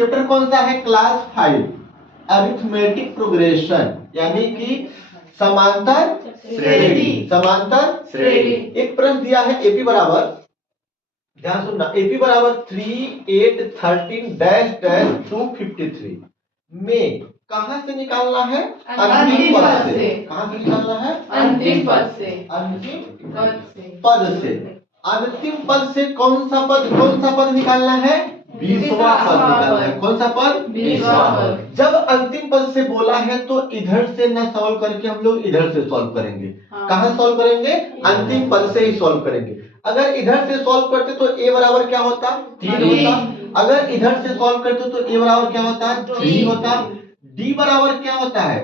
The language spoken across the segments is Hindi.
चैप्टर कौन सा है? क्लास 5 अरिथमेटिक प्रोग्रेशन, यानी कि समांतर श्रेणी। समांतर श्रेणी। एक प्रश्न दिया है एपी बराबर, ध्यान सुनना, एपी बराबर 3 8 13 डैश डैश 253 में कहां से निकालना है? अंतिम पद से। कहां से निकालना है? अंतिम पद से। अंतिम पद से। अंतिम पद से कौन सा पद निकालना है? 20वां पद निकालना है। कौन सा पद? 20वां पद। जब अंतिम पद से बोला है तो इधर से न सॉल्व करके हम लोग इधर से सॉल्व करेंगे। कहां सॉल्व करेंगे? अंतिम पद से ही सॉल्व करेंगे। अगर इधर से सॉल्व करते तो a बराबर क्या होता? 3 होता। अगर इधर से सॉल्व करते तो a बराबर क्या होता? 3 होता। d बराबर क्या होता है?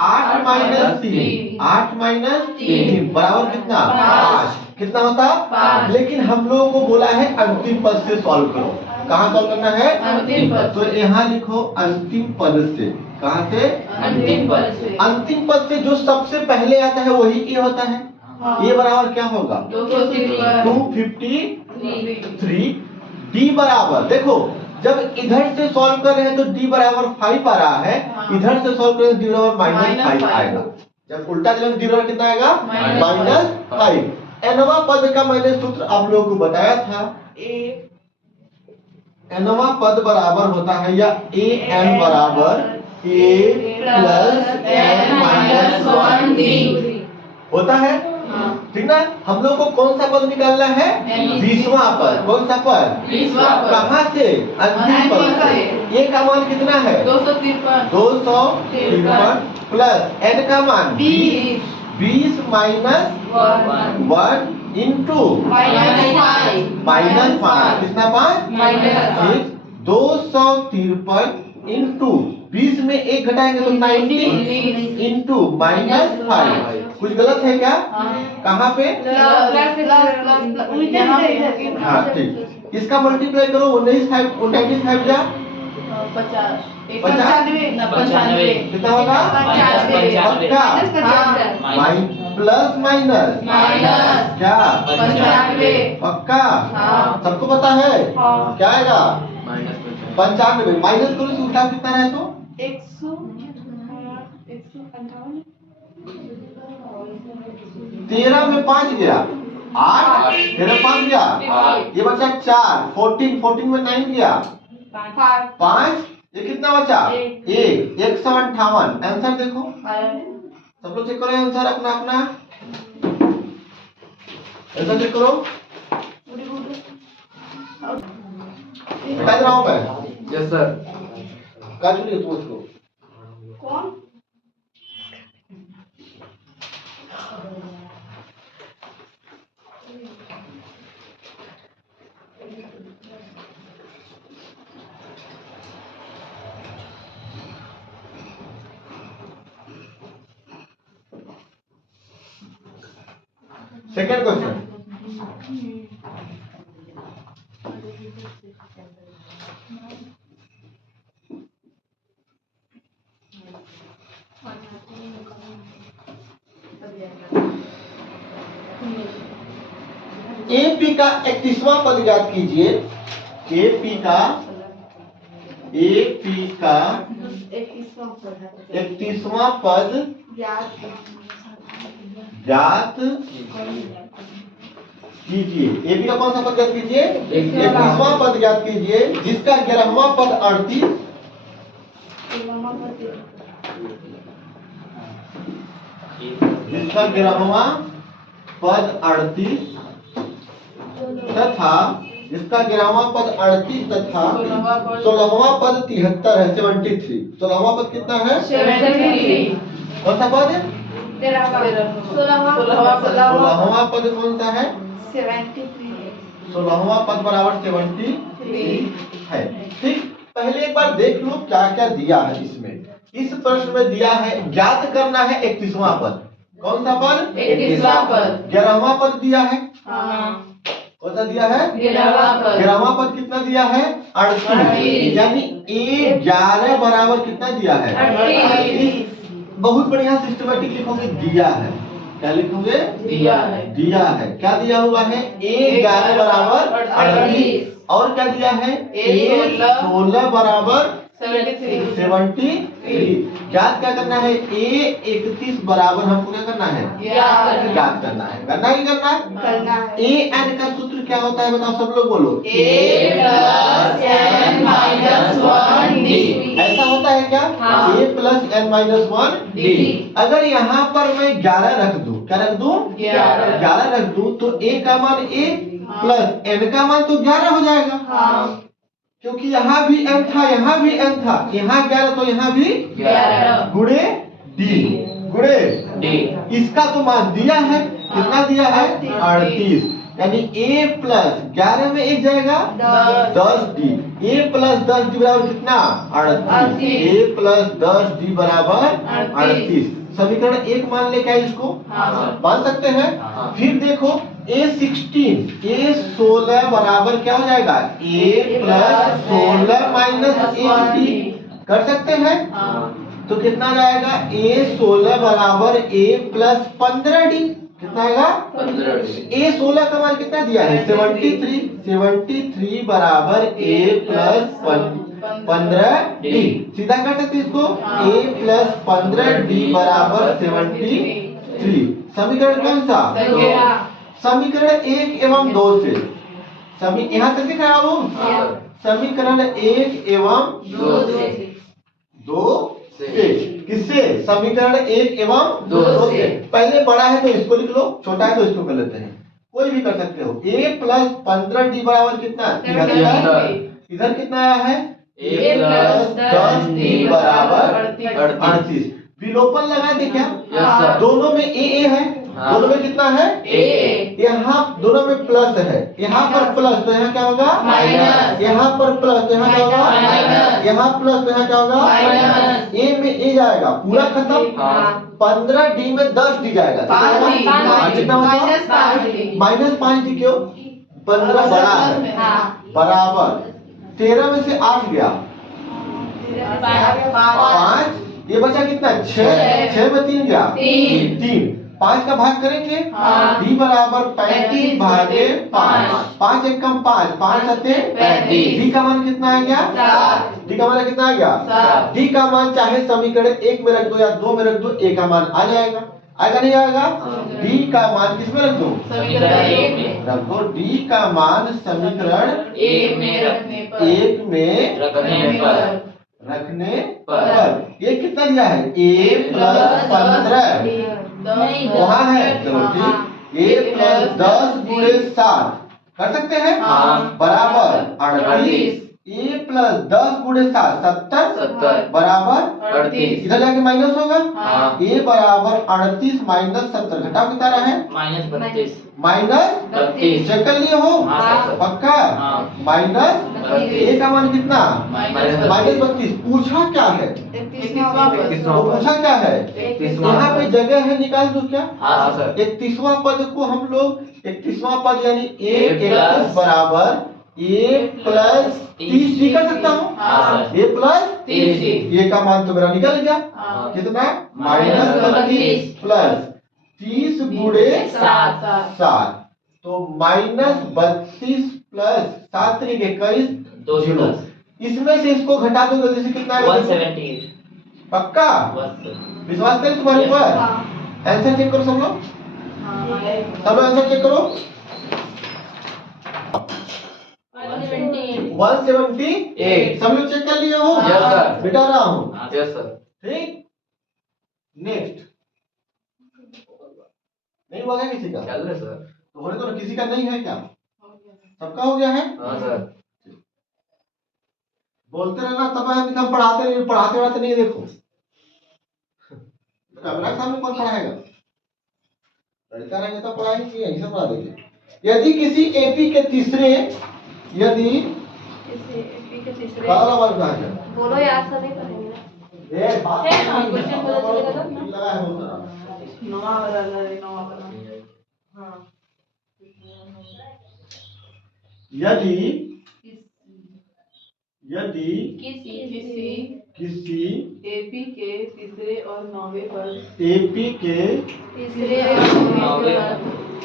8 माइनस 3। 8 माइनस 3 बराबर कितना? 5। कितना होता? 5। लेकिन हम लोगों को बोला है अंतिम पद से सॉल्व करो। कहां सॉल्व करना है? अंतिम पद। तो यहाँ लिखो अंतिम पद से। कहां से? अंतिम पद से। अंतिम पद से जो सबसे पहले आता है वही a होता है। ये बराबर क्या होगा? 253। डी बराबर, देखो जब इधर से सॉल्व कर रहे हैं तो डी बराबर 5 आ रहा है। इधर से सॉल्व करें तो डी बराबर -5 आएगा। जब उल्टा चलेंगे डी बराबर कितना आएगा? -5। एनवा पद का मैंने सूत्र आप लोगों को बताया था। एनवा पद बराबर होता है या ए एन बराबर a + n - 1d होता है। ठीक ना? हम लोग को कौन सा पद निकालना है? 20वां पद। कौन सा पद? 20वां पद। कहां से? अंतिम पद से। ए का मान कितना है? 253 प्लस एन का मान 20 - 1 इंटू -5 कितना? 5 253 इंटू 20 में 1 घटाएंगे तो 19 इंटू -5। कुछ गलत है क्या? कहाँ पे? हाँ ठीक। इसका मल्टीप्लाई करो 19 जा 95 कितना होगा? प्लस माइनस क्या? 95 पक्का? सबको पता है? क्या आएगा? 95 माइनस करो तो उल्टा कितना रहे तो 13 में 5 गया 8, 13 5 गया, ये बचा 4, 14 में 9 गया 5, ये कितना बचा? 1, 158। आंसर देखो, सब लोग चेक करो आंसर अपना अपना, आंसर चेक करो। बता रहा हूं मैं। Yes sir. काजू लियो तुम उसको। कौन? सेकंड क्वेश्चन, एपी का 31वां पद ज्ञात कीजिए। एपी का 31वां पद ज्ञात कीजिए। एपी का कौन सा पद ज्ञात कीजिए? 31वां पद ज्ञात कीजिए जिसका 11वां पद 38, जिसका 11वां पद 38 तथा जिसका 11वां पद 38 तथा 16वां पद 73 है, 73। 16वां पद कितना है? 73। कौन सा पद? 16वां पद कौन सा है? 73। 16वां पद बराबर 73 है। ठीक, पहले एक बार देख लो क्या क्या दिया है इसमें। इस प्रश्न में दिया है ज्ञात करना है 31वां पद। कौन सा पद? 31वां पद। 11वां पद दिया है। कौन सा दिया है? 11वां पद कितना दिया है? 38। यानी 11 बराबर कितना दिया है? 38। बहुत बढ़िया सिस्टमेटिक लिखोगे दिया है। क्या लिखोगे? दिया है। दिया है। क्या दिया हुआ है? 11 बराबर 38 और क्या दिया है A 16 बराबर 73 73। याद क्या करना है A 31 बराबर हमको क्या करना है याद करना है कि करना है करना है ए एन का सूत्र क्या होता है बताओ सब लोग बोलो A plus n minus 1 D ऐसा होता है क्या हाँ। A plus N minus one D. अगर यहाँ पर मैं 11 रख दूं क्या रख दूं 11 रख दूं तो ए का मान ए प्लस एन का मान तो 11 हो जाएगा हाँ क्योंकि यहाँ भी एन था यहाँ भी एन था यहाँ 11 तो यहाँ भी 11 गुणे डी गुणे डी इसका तो मान दिया है कितना दिया है 38 यानी a प्लस 11 में एक जाएगा 10 डी a प्लस 10 डी बराबर कितना 38 a प्लस 10 डी बराबर 38 समीकरण एक मान ले क्या इसको मान सकते हैं हाँ। फिर देखो A16 बराबर क्या हो जाएगा a प्लस 16 माइनस 8d कर सकते हैं तो कितना जाएगा A16 बराबर a प्लस 15d कितना आएगा 15 A16 का मान कितना दिया है 73 बराबर a प्लस 15d सीधा कर सकते हैं इसको a प्लस 15d बराबर 73 समीकरण कौन सा समीकरण 1 एवं 2 से यहाँ तक दिख रहा हूँ समीकरण 1 एवं 2 से किससे समीकरण 1 एवं 2 से पहले बड़ा है तो इसको लिख लो छोटा है तो इसको कर लेते हैं कोई भी कर सकते हो a प्लस 15d बराबर कितना 73 इधर कितना आया है a प्लस 10d बराबर 38 विलोपन लगा दे क्या Yes, sir. दोनों में a है हाँ। दोनों में कितना है A यहाँ दोनों में प्लस है यहाँ पर प्लस तो यहाँ क्या होगा माइनस यहाँ पर प्लस तो यहाँ क्या होगा माइनस यहाँ प्लस तो यहाँ क्या होगा माइनस ए में ए जाएगा पूरा खत्म हाँ। 15d में 10d जाएगा कितना होगा माइनस 5d क्यों 15 बड़ा है बराबर 13 में से 8 गया 5 ये बचा कितना 6 में 3 गया 3 5 का भाग करेंगे हाँ। d बराबर 35 भागे 5 एक कम 5 सत्ते 35 d का मान कितना आ गया 7 d का मान कितना आ गया 7 d का मान चाहे समीकरण 1 में रख दो या 2 में रख दो a का मान आ जाएगा आएगा नहीं आएगा d का मान किस में रख दो समीकरण 1 में रख दो d का मान समीकरण 1 में रखने पर 1 में रखने पर ये कितना दिया है a प्लस 15 वहाँ है चलो ठीक a प्लस 10 गुणे 7 कर सकते हैं हाँ। बराबर 38 a प्लस 10 गुणे 7 70 बराबर 38 इधर जाके माइनस होगा हाँ। a बराबर 38 माइनस 70 घटाओ कितना रहा है -32 माइनस 32 चेक कर लिए हो हाँ, सर। पक्का हाँ। माइनस a का मान कितना माइनस 32 पूछा क्या है तो पूछा क्या है यहाँ पे जगह है निकाल दो क्या हाँ, सर। 31वां पद को हम लोग 31वां पद यानी a A प्लस 31 बराबर a प्लस 30 भी कर सकता हूँ हाँ, सर। a प्लस 30 a का मान तो मेरा निकल गया हाँ। कितना माइनस 32 प्लस 30 गुणे 7 तो माइनस 32 प्लस 7 तरीके 21 दो जीरो इसमें से इसको घटा दो जल्दी से कितना आएगा 178 पक्का बस विश्वास करें तुम्हारे Yes, ऊपर आंसर चेक करो सब लोग आंसर चेक करो 178 सब लोग चेक कर लिए हो Yes, sir. मिटा रहा हूँ यस सर ठीक नेक्स्ट नहीं हुआ क्या किसी का चल रहे सर तो होने तो किसी का नहीं है क्या सबका हो गया है हाँ सर बोलते रहना तब है कि हम पढ़ाते नहीं देखो कैमरा के सामने कौन पढ़ाएगा लड़का रहेंगे तो पढ़ाएंगे यहीं से पढ़ा देंगे यदि किसी एपी के तीसरे यदि काला वाला कहाँ है बोलो यार सभी करेंगे ये बात है, हाँ, क्वेश्चन पता चलेगा तब ना। लगा है बहुत सारा नवा वाला हाँ यदि यदि किसी किसी एपी के तीसरे और नौवे पद एपी के तीसरे और नौवे पद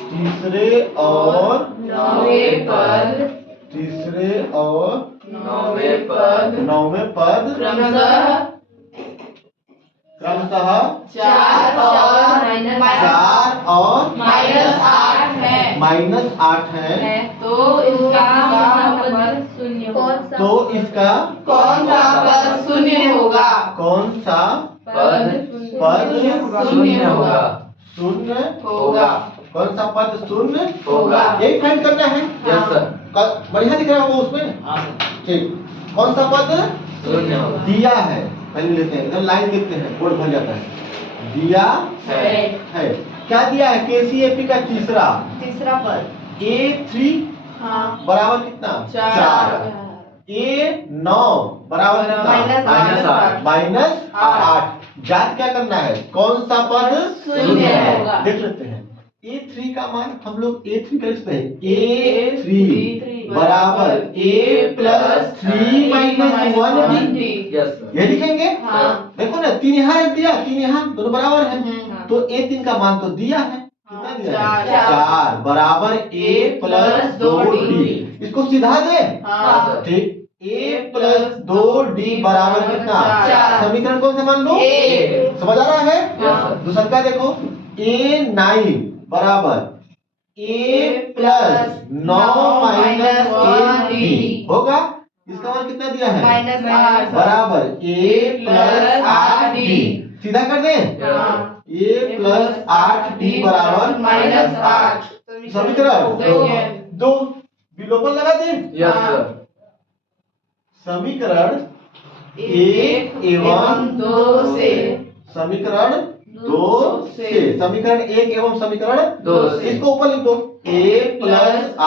तीसरे और नौवे पद तीसरे और नौवें पद 9वें पद क्रमशः क्रमशः 4 और -8 है। -8 है। तो इसका पद शून्य तो इसका कौन सा पद शून्य होगा? कौन सा पद शून्य होगा। शून्य होगा। कौन सा पद शून्य होगा। यही फाइंड करना है। Yes sir. बढ़िया दिख रहा है वो उसमें। ठीक, कौन सा पद शून्य होगा। दिया है, पहले लेते हैं, इधर लाइन लिखते हैं, बोर्ड भर जाता है। दिया है, क्या दिया है? KCAP का तीसरा पद A3 हाँ बराबर कितना? 4। A9 बराबर कितना? -8। जात क्या करना है? कौन सा पद शून्य होगा। देख लेते हैं। A3 का मान हम लोग A3 का लिखते हैं। A3 बराबर A + 3 - 1D। Yes sir. ये लिखेंगे। हाँ। देखो ना, 3 यहाँ रख दिया, 3 यहाँ, दोनों बराबर है। हाँ। तो A3 का मान तो दिया है। कितना दिया है? 4। 4 बराबर A + 2D। इसको सीधा दे। हाँ। ठीक, A + 2D बराबर कितना? 4। समीकरण कौन सा मान लो? A। समझ आ रहा है? Yes sir. दूसरा का देखो, A9 बराबर A + 9 - 1D होगा। इसका मान कितना दिया है? -8 बराबर A + 8D। सीधा कर दें। हाँ। A + 8D बराबर -8 समीकरण सेकंड। 2 विलोपन लगा दें। Yes sir. समीकरण 1 एवं 2 से समीकरण 2 से समीकरण 1 एवं समीकरण 2 से। इसको ऊपर लिख दो। A +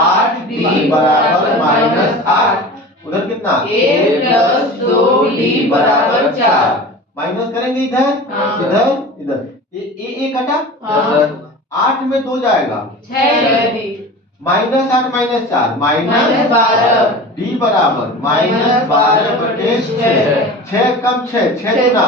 8D बराबर -8। उधर कितना? A + 2D बराबर 4। माइनस करेंगे इधर, हाँ। इधर, इधर। ये कटा, यस सर। 8 में 2 जाएगा। -8 -8 - 4 -12 D बराबर -12/6। 6 कम 6 6 गुना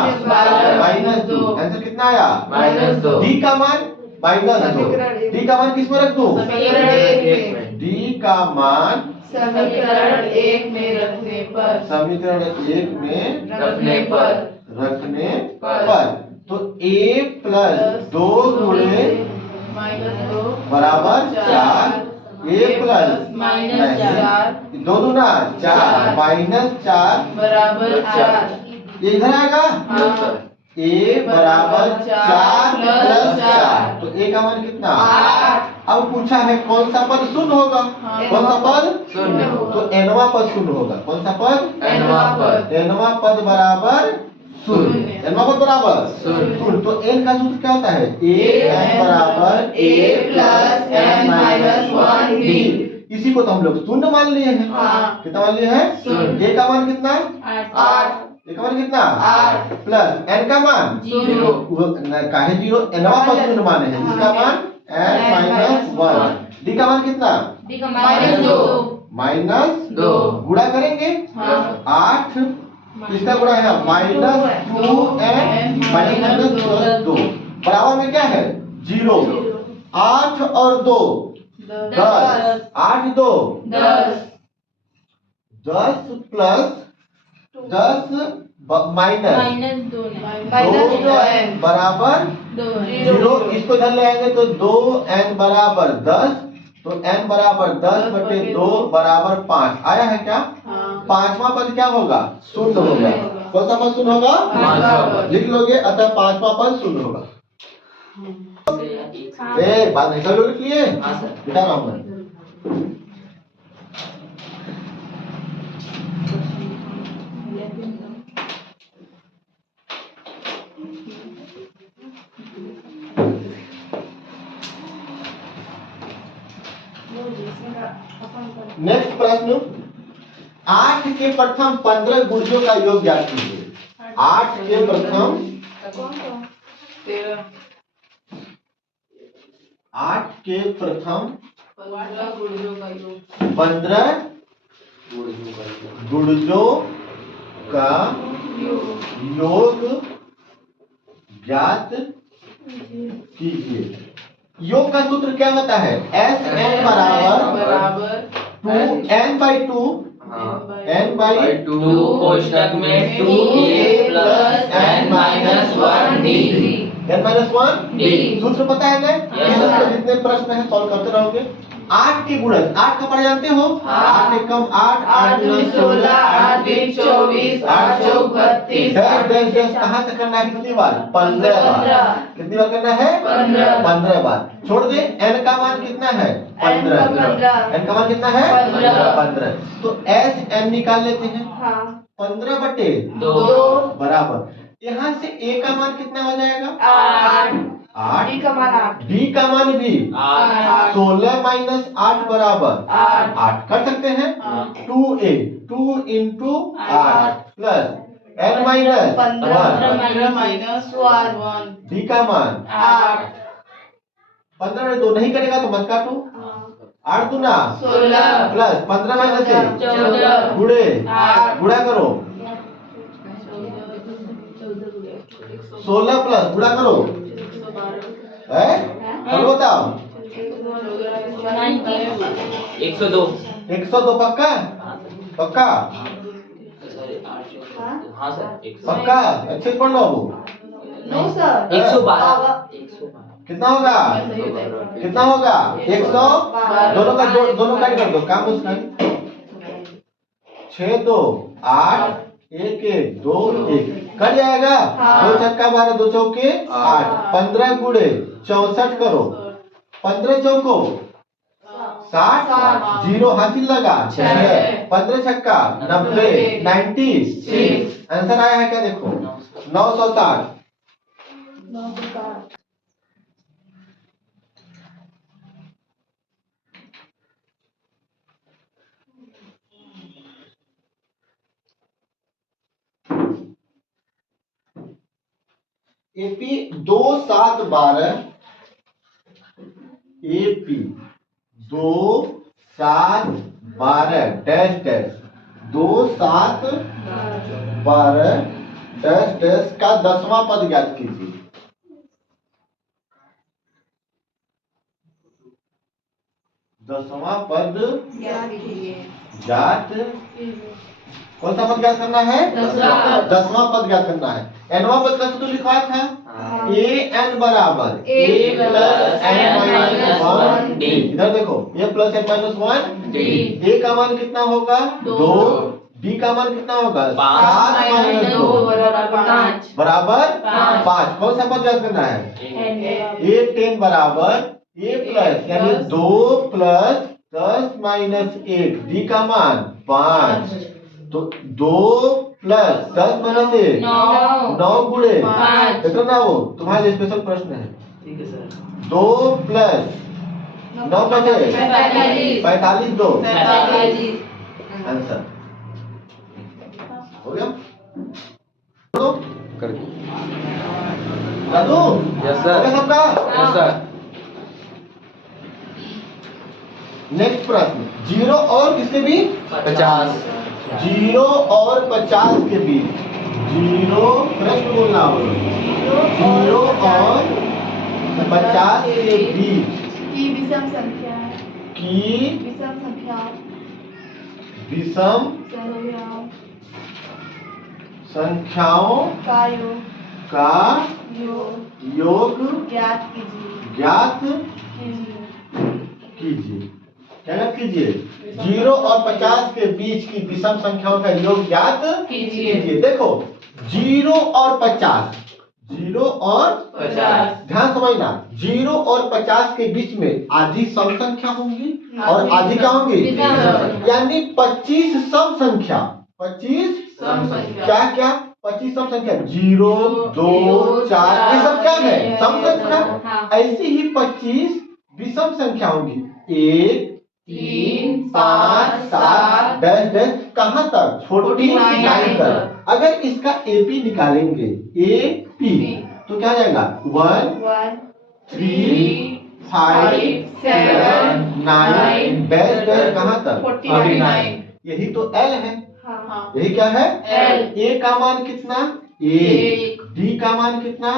-2। आंसर कितना आया? -2। D का मान -2। D का मान किस में रख दूं? समीकरण 1 में। D का मान समीकरण 1 में रखने पर समीकरण 1 में रखने पर तो A + 2 गुणे -2 बराबर 4। A + -4 2 दूना 4 -4 बराबर 4। ये इधर आएगा। Yes sir. A बराबर 4 + 4 तो A का मान कितना? 8। अब पूछा है कौन सा पद शून्य होगा? हाँ। कौन सा पद शून्य तो nवां पद शून्य होगा। कौन सा पद? nवां पद nवां पद बराबर शून्य। nवां पद बराबर शून्य। तो n का सूत्र क्या होता है? an बराबर A + n - 1D। इसी को तो हम लोग शून्य मान लिए हैं। हाँ। कितना मान लिए हैं? शून्य। A का मान कितना? 8 A का मान कितना? 8 प्लस n का मान 0 काहे 0? nवां पद शून्य माने हैं, जिसका मान n - 1। D का मान कितना? -2 2 गुणा करेंगे। हाँ। 8 इसका गुणा है -2n -2 बराबर में क्या है? 0। 8 और 2 10 8 2 10 10 प्लस 10 माइनस -2n बराबर 0। इसको इधर ले आएंगे तो 2n बराबर 10 तो n बराबर 10/2 बराबर 5 आया है क्या? हाँ। पांचवा पद क्या होगा? शून्य होगा। कौन सा पद शून्य होगा? पांचवा पद। लिख लोगे, अतः पांचवा पद शून्य होगा। बात नहीं सब लोग लिख लिए? हाँ सर। बता रहा हूं मैं। नेक्स्ट प्रश्न, 8 के प्रथम 15 गुणजों का योग ज्ञात कीजिए। 8 के प्रथम 8 के प्रथम 15 गुणजों का योग ज्ञात कीजिए। योग का सूत्र क्या होता है? SN बराबर 2 हाँ n by टू कोष्टक में 2a plus n minus 1 d n minus 1 D। सूत्र पता है ना? Yes, इस sir। पे जितने प्रश्न हैं सॉल्व करते रहोगे। 8 के गुणज, 8 का पढ़ जानते हो? हाँ। 8 के कम 8, 8 दूनी 16, 8 तीन 24, 8 चौक 32, डैश डैश डैश कहाँ तक करना है? कितनी बार? 15 बार। 15। कितनी बार करना है? 15 बार। छोड़ दे, n का मान कितना है? n का 15। n का मान कितना है? 15। तो s n निकाल लेते हैं। हाँ 15 बटे 2 बराबर, यहाँ से a का मान कितना हो जाएगा? 8 8। d का मान 8 b का मान भी 8 16 माइनस 8 बराबर 8 8 कर सकते हैं। हाँ। 2a 2 into 8 plus n minus 15 minus 1 b का मान 8 15 में 2 नहीं करेगा तो मत काटो। 8 दूना 16 प्लस 15 माइनस से 14 गुड़े 8 गुड़ा करो 16 प्लस गुड़ा करो है करो बताओ 102 102 पक्का पक्का हाँ सर 100 पक्का अच्छे से पढ़ लो अब। नो सर 112 कितना होगा कितना होगा 100 दोनों का जोड़ दोनों का ही कर दो काम उसका 6 2 8 1 1 2 1 कट जाएगा। हाँ। 2 छक्का 12 2 चौके 8 15 गुड़े 64 करो 15 चौको 60 जीरो हासिल लगा 6 15 छक्का 90 96 आंसर आया है क्या देखो 960। AP 2 7 12 AP 2 7 12 dash dash 2 7 12 dash dash का 10वां पद ज्ञात कीजिए। 10वां पद ज्ञात कौन सा पद ज्ञात करना है? 10वां पद ज्ञात करना है। nवां पद का सूत्र लिखा था a n बराबर a plus n minus 1 d। इधर देखो a plus n minus 1 d। a का मान कितना होगा 2 b का मान कितना होगा 7 माइनस 2 बराबर 5। कौन सा पद ज्ञात करना है? a 10 बराबर a प्लस यानी 2 प्लस 10 माइनस 1 d का मान 5। तो 2 प्लस 10 माइनस 1 9 गुणे देखो ना वो तुम्हारे लिए स्पेशल प्रश्न है। ठीक है सर 2 प्लस 9 बचे 45 2 आंसर हो गया। कर दादू यस सर हो गया सबका। यस सर नेक्स्ट प्रश्न 0 और किसके बीच? 50 0 और 50 के बीच 0 प्रश्न बोलना होगा 0 और 50 के बीच की विषम संख्या की विषम संख्या विषम संख्याओं का योग का योग ज्ञात कीजिए ज्ञात कीजिए। क्या ज्ञात कीजिए? 0 और 50 के बीच की विषम संख्याओं का योग ज्ञात कीजिए। देखो 0 और 50 0 और 50 ध्यान समझना 0 और 50 के बीच में आधी सम संख्या होंगी और आधी क्या होंगी? यानी 25 सम संख्या 25 सम संख्या। क्या क्या 25 सम संख्या 0 2 4 ये सब क्या है? सम संख्या। ऐसी ही 25 विषम संख्या होंगी 1 3 5 7 डैश डैश कहाँ तक? 49 तक। अगर इसका एपी निकालेंगे एपी तो क्या जाएगा 1 3 5 7 9 डैश डैश कहाँ तक? 49। यही तो एल है। हाँ यही क्या है? L। ए का मान कितना? 1 डी का मान कितना?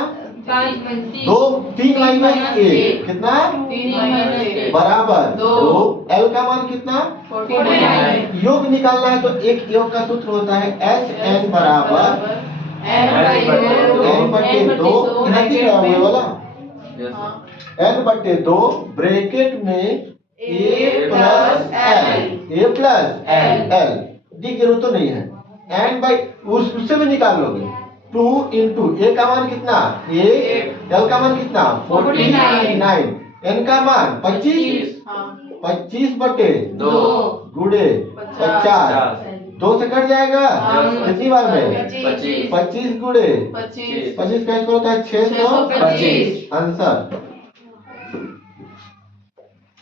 दो 3 माइनस 1 कितना 3 बराबर दो। 2। एल का मान कितना 49 योग निकालना है तो एक योग का सूत्र होता है एस एन बराबर n बटे 2 यहाँ दिख रहा है वो वाला n बटे 2 ब्रैकेट में a प्लस l डी की जरूरत तो नहीं है n बाई उससे भी निकाल लोगे 2 इंटू a का मान कितना a l का मान कितना 49 n का मान 25 बटे 2 गुणे 50 2 से कट जाएगा हाँ। कितनी बार में 25 25 गुणे 25 25 का स्क्वायर होता है 625 625 आंसर